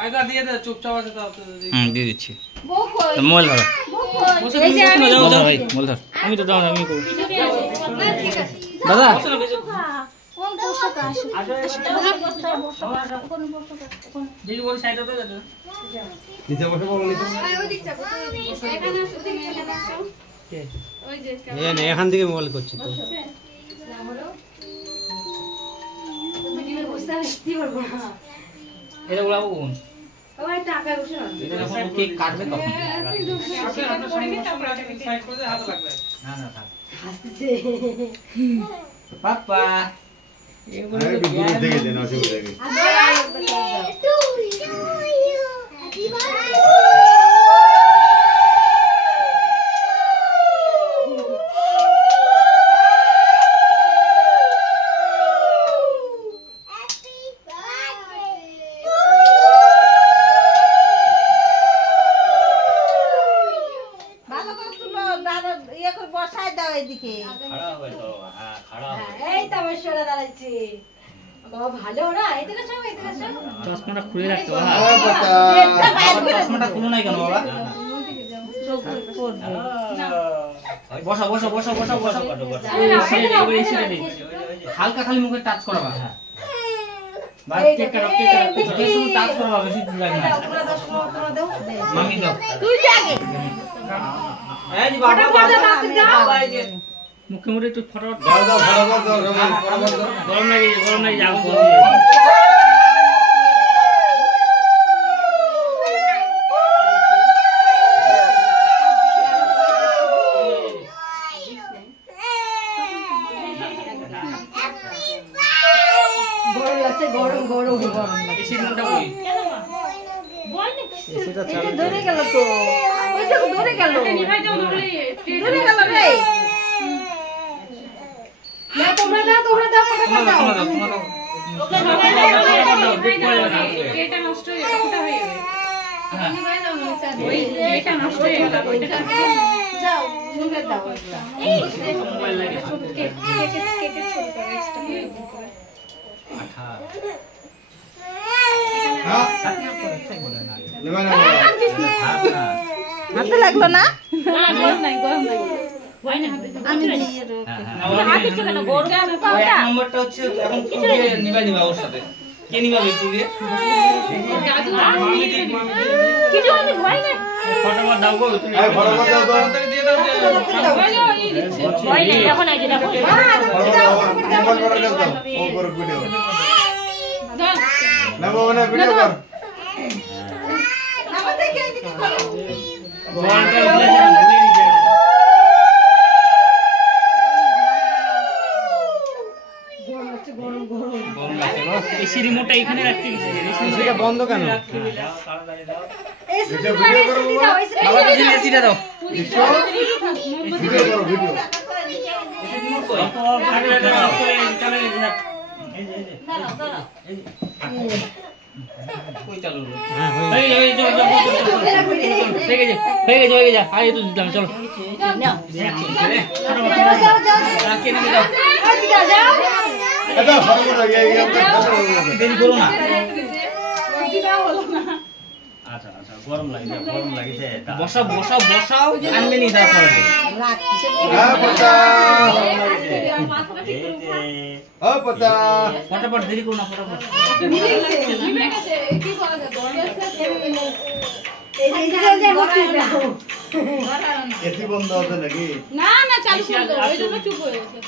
আইদা দিয়ে দে চুপচাপ আছে তো দিয়ে দিচ্ছি মোবাইল ধরো যাও যাও ভাই মোবাইল ধর আমি তো দাও আমি করব দাদা কোন বসটা আসো কোন বসটা কোন দিদি বল সাইডে তো যাও নিচে বসে বল নিচে ওই দিক যাবো এখানে আসো এখানে আসো কে ওই যে এই এখান থেকে মোবাইল করছি তো ভিডিও বসতে আসতে পারবো না এটা বলাবো কোন ওই টাকা বসে না এটা যখন কেক কাটবে তখন আপনার সাইড করে হাত লাগবে না না থাক হাসছে পাপা এগুলো দেখে দেন আসে দেখে ভালো না এদিকে সব এদিকে সব চশমাটা খুলে রাখতে বাবা চশমাটা খুলো নাই কেন বাবা বসা বসা বসা বসা বসা হালকা খালি মুখে টাচ করা বাবা বাস কেক কাটো শুধু টাচ করা বাবা বেশি লাগে না মামি দাও তুই আগে এই যে বাবা এই যে মুখে মুখে একটু ফটাফট দাও দাও ফটাফট দাও গরম লাগে যাও গরম গরম গরম এসির মনটা বই বল না এসিটা চালু ধরে গেল তো ওই তো ধরে গেল নিভাই যাও ধরে গেল রে না তোমরা দাও ফটাফট দাও এটা নষ্ট হয়ে যাবে ওটা হয়ে যাবে নিভাই যাও না ওই এটা নষ্ট হয়ে গেল ওইটা যাও মুখে দাও এই মোবাইল লাগে কেক ছোট করে এক্সট্রা করে আঠা হ্যাঁ হাতে লাগলো না গরম নাই ওই না আমি দিয়ে হাতে চলে না গরম আমি পাওয়া এক নম্বরটা হচ্ছে এখন নিবা ওর সাথে কে নিবাবে একটু দিয়ে কিছু আমি ভয় না ফটাফট দাও গো তুমি ফটাফট দাও তাড়াতাড়ি দিয়ে দাও ভয় না এখন আই দেখো ও করে ভিডিও না বাবা না ভিডিও কর না দেখে এদিকে করো বলটা উঠলে যান গরম লাগছে এসি রিমোটটা এখানে রাখতে গেছে এসিটা বন্ধ কেন এসিটা ভিডিও করো বাবা এসিটা দাও ভিডিও করো ভিডিও এসি রিমোট কই আগে দাও চলে গেছে কই চালু হ্যাঁ হয়ে যাও হয়ে গেছে আরে তো দিলাম চলো নাও যাও কে নিয়ে যাও যাও এটা ফটাফট দেরি করো না আচ্ছা আচ্ছা গরম লাগিছে বসাও আনবে নি তারপর হ্যাঁ পচা ও পচা ফটাফট দেরি করো না ফটাফট কি করা যায় গরম এই যে হচ্ছে দেখো এসি বন্ধ আছে নাকি না চালু করে দাও ওই জন্য চুপ হয়ে গেছে